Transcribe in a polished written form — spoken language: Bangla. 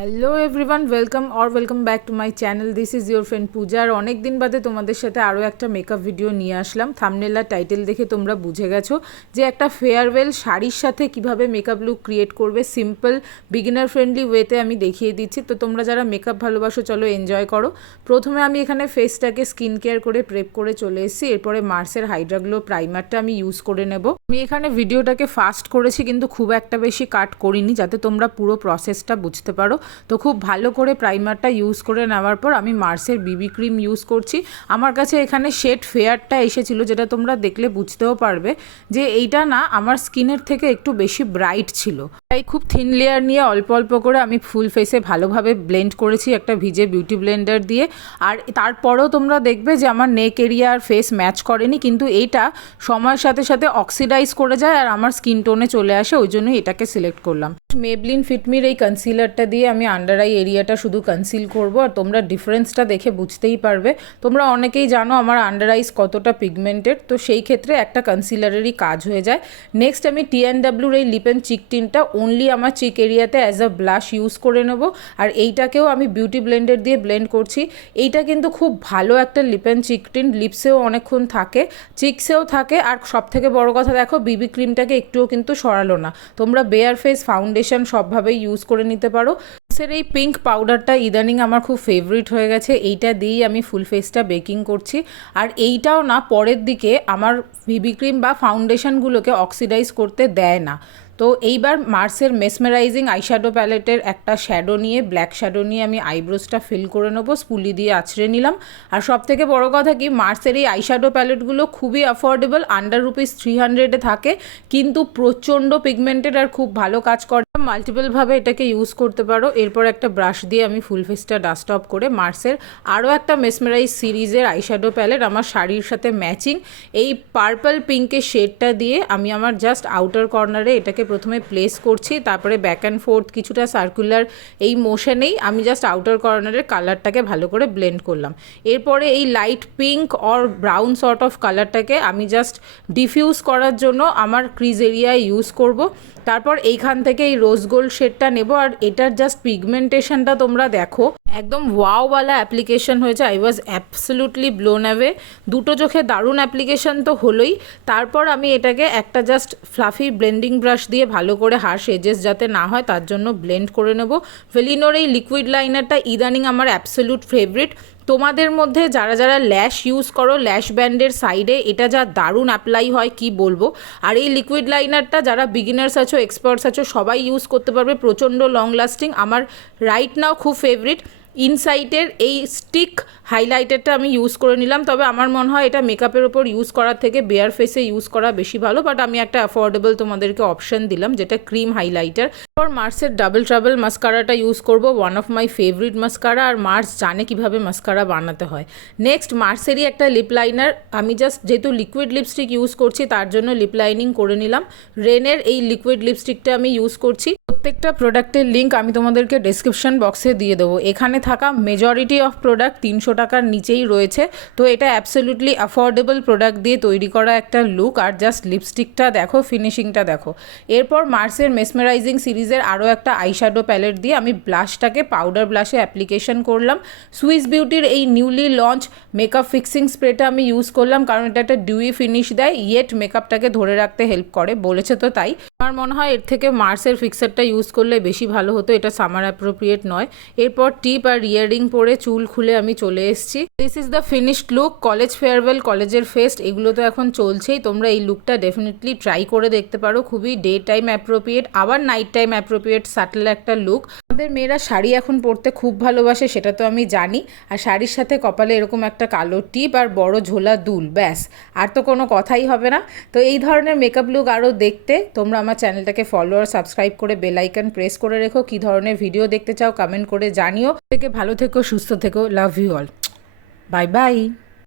Hello everyone, welcome back to my channel. This is your friend Puja. আর অনেক দিন বাদে তোমাদের সাথে আরও একটা মেকআপ ভিডিও নিয়ে আসলাম। থাম্বনেল আর টাইটেল দেখে তোমরা বুঝে গেছো যে একটা ফেয়ারওয়েল শাড়ির সাথে কিভাবে মেকআপ লুক ক্রিয়েট করবে সিম্পল বিগিনার ফ্রেন্ডলি ওয়েতে আমি দেখিয়ে দিচ্ছি। তো তোমরা যারা মেকআপ ভালোবাসো চলো এনজয় করো। প্রথমে আমি এখানে ফেসটাকে স্কিন কেয়ার করে প্রেপ করে চলে এসেছি। এরপরে মার্সের হাইড্রা গ্লো প্রাইমারটা আমি ইউজ করে নেব। আমি এখানে ভিডিওটাকে ফাস্ট করেছি কিন্তু খুব একটা বেশি কাট করিনি, যাতে তোমরা পুরো প্রসেসটা বুঝতে পারো। তো খুব ভালো করে প্রাইমারটা ইউজ করে নেওয়ার পর আমি মার্সের বিবি ক্রিম ইউজ করছি। আমার কাছে এখানে শেড ফেয়ারটা এসেছিলো, যেটা তোমরা দেখলে বুঝতেও পারবে যে এইটা না আমার স্কিনের থেকে একটু বেশি ব্রাইট ছিল। তাই খুব থিন লেয়ার নিয়ে অল্প অল্প করে আমি ফুল ফেসে ভালোভাবে ব্লেন্ড করেছি একটা ভিজে বিউটি ব্লেন্ডার দিয়ে। আর তারপরেও তোমরা দেখবে যে আমার নেক এরিয়া আর ফেস ম্যাচ করেনি, কিন্তু এইটা সময়ের সাথে সাথে অক্সিডাইজ করে যায় আর আমার স্কিন টোনে চলে আসে, ওই জন্যই এটাকে সিলেক্ট করলাম। মেবলিন ফিটমির এই কনসিলারটা দিয়ে আমি আন্ডার আই এরিয়াটা শুধু কনসিল করব। আর তোমরা ডিফারেন্সটা দেখে বুঝতেই পারবে। তোমরা অনেকেই জানো আমার আন্ডার আইস কতটা পিগমেন্টেড, তো সেই ক্ষেত্রে একটা কনসিলারেরই কাজ হয়ে যায়। নেক্সট আমি TNWর এই লিপ অ্যান্ড চিক টিনটা অনলি আমার চিক এরিয়াতে অ্যাজ আ ব্লাশ ইউজ করে নেব। আর এইটাকেও আমি বিউটি ব্লেন্ডার দিয়ে ব্লেন্ড করছি। এইটা কিন্তু খুব ভালো একটা লিপ অ্যান্ড চিক টিন, লিপসেও অনেকক্ষণ থাকে, চিকসেও থাকে। আর সব থেকে বড় কথা দেখো বিবি ক্রিমটাকে একটুও কিন্তু সরালো না। তোমরা বেয়ার ফেস ফাউন্ডেশন সবভাবেই ইউজ করে নিতে পারো। এই পিঙ্ক পাউডারটা ইদানিং আমার খুব ফেভারিট হয়ে গেছে, এইটা দিয়েই আমি ফুল ফেসটা বেকিং করছি। আর এইটাও না পরের দিকে আমার বিবি ক্রিম বা ফাউন্ডেশনগুলোকে অক্সিডাইজ করতে দেয় না। তো এইবার মার্সের মেসমেরাইজিং আইশ্যাডো প্যালেটের একটা শ্যাডো নিয়ে, ব্ল্যাক শ্যাডো নিয়ে আমি আইব্রোসটা ফিল করে নেবো, স্পুলি দিয়ে আছড়ে নিলাম। আর সব থেকে বড় কথা কি, মার্সের এই আইশ্যাডো প্যালেটগুলো খুবই অ্যাফোর্ডেবল, আন্ডার ₹300 থাকে, কিন্তু প্রচণ্ড পিগমেন্টেড আর খুব ভালো কাজ করে। মাল্টিপলভাবে এটাকে ইউজ করতে পারো। এরপর একটা ব্রাশ দিয়ে আমি ফুল ফেসটা ডাস্ট অফ করে মার্সের আরও একটা মেসমেরাইজ সিরিজের আইশ্যাডো প্যালেট আমার শাড়ির সাথে ম্যাচিং এই পার্পল পিঙ্কের শেডটা দিয়ে আমি আমার জাস্ট আউটার কর্নারে এটাকে প্রথমে প্লেস করছি। তারপরে ব্যাক অ্যান্ড ফোর্থ কিছুটা সার্কুলার এই মোশনেই আমি জাস্ট আউটার কর্নারের কালারটাকে ভালো করে ব্লেন্ড করলাম। এরপরে এই light pink or brown sort of কালারটাকে আমি জাস্ট ডিফিউজ করার জন্য আমার ক্রিজ এরিয়ায় ইউজ করব। তারপর এইখান থেকে এই রোজ গোল্ড শেডটা নেব। আর এটার জাস্ট পিগমেন্টেশনটা তোমরা দেখো, একদম ওয়াওওয়ালা অ্যাপ্লিকেশন হয়েছে। I was absolutely blown away. দুটো চোখে দারুণ অ্যাপ্লিকেশন তো হলোই। তারপর আমি এটাকে একটা জাস্ট ফ্লাফি ব্লেন্ডিং ব্রাশ দিয়ে ভালো করে হার্শ এজেস যাতে না হয় তার জন্য ব্লেন্ড করে নেব। ভেলিনোর এই লিকুইড লাইনারটা ইদানিং আমার অ্যাবসলিউট ফেভারিট। তোমাদের মধ্যে যারা যারা ল্যাশ ইউজ করো, ল্যাশ ব্যান্ডের সাইডে এটা যা দারুণ অ্যাপ্লাই হয় কি বলবো। আর এই লিকুইড লাইনারটা যারা বিগিনার্স আছো, এক্সপার্টস আছো, সবাই ইউজ করতে পারবে, প্রচণ্ড লং লাস্টিং। আমার রাইট নাও খুব ফেভারিট। ইনসাইটের এই স্টিক হাইলাইটারটা আমি ইউজ করে নিলাম। তবে আমার মনে হয় এটা মেকআপের ওপর ইউজ করার থেকে বেয়ার ফেসে ইউজ করা বেশি ভালো, বাট আমি একটা অ্যাফোর্ডেবল তোমাদেরকে অপশন দিলাম যেটা ক্রিম হাইলাইটার। এরপর মার্সের ডাবল ট্রাবল মাস্কারাটা ইউজ করব, one of my favourite mascara. আর মার্স জানে কিভাবে মাস্কারা বানাতে হয়। নেক্সট মার্সেরই একটা লিপ লাইনার, আমি জাস্ট যেহেতু লিকুইড লিপস্টিক ইউজ করছি তার জন্য লিপ লাইনিং করে নিলাম। রেনের এই লিকুইড লিপস্টিকটা আমি ইউজ করছি। প্রত্যেকটা প্রোডাক্টের লিঙ্ক আমি তোমাদেরকে ডেসক্রিপশন বক্সে দিয়ে দেবো। এখানে থাকা মেজরিটি অফ প্রোডাক্ট 300 টাকার নিচেই রয়েছে। তো এটা অ্যাবসলিউটলি অ্যাফোর্ডেবল প্রোডাক্ট দিয়ে তৈরি করা একটা লুক। আর জাস্ট লিপস্টিকটা দেখো, ফিনিশিংটা দেখো। এরপর মার্সের মেসমেরাইজিং সিরিজের আরও একটা আইশ্যাডো প্যালেট দিয়ে আমি ব্লাশটাকে পাউডার ব্লাশে অ্যাপ্লিকেশন করলাম। সুইস বিউটির এই নিউলি লঞ্চ মেকআপ ফিক্সিং স্প্রেটা আমি ইউজ করলাম, কারণ এটা একটা ডিউই ফিনিশ দেয়, ইয়েট মেকআপটাকে ধরে রাখতে হেল্প করে, বলেছে তো তাই। আমার মনে হয় এর থেকে মার্সের ফিক্সারটা ইউজ করলে বেশি ভালো হতো, এটা সামার অ্যাপ্রোপ্রিয়েট নয়। এরপর টিপ আর ইয়ারিং পরে চুল খুলে আমি চলে এসেছি। This is the finished look. College farewell, কলেজের ফেস্ট, এগুলো তো এখন চলছেই। তোমরা এই লুকটা ডেফিনেটলি ট্রাই করে দেখতে পারো। খুবই ডে টাইম অ্যাপ্রোপ্রিয়েট, আবার নাইট টাইম অ্যাপ্রোপ্রিয়েট, সাটল একটা লুক। আমাদের মেয়েরা শাড়ি এখন পরতে খুব ভালোবাসে, সেটা তো আমি জানি। আর শাড়ির সাথে কপালে এরকম একটা কালো টিপ আর বড় ঝোলা দুল, ব্যাস, আর তো কোনো কথাই হবে না। তো এই ধরনের মেকআপ লুক আরও দেখতে তোমরা আমার চ্যানেলটাকে ফলো আর সাবস্ক্রাইব করে বেল আইকন প্রেস করে রেখো। কী ধরনের ভিডিও দেখতে চাও কমেন্ট করে জানিও। থেকে ভালো থেকো, সুস্থ থেকো, love you all, bye by.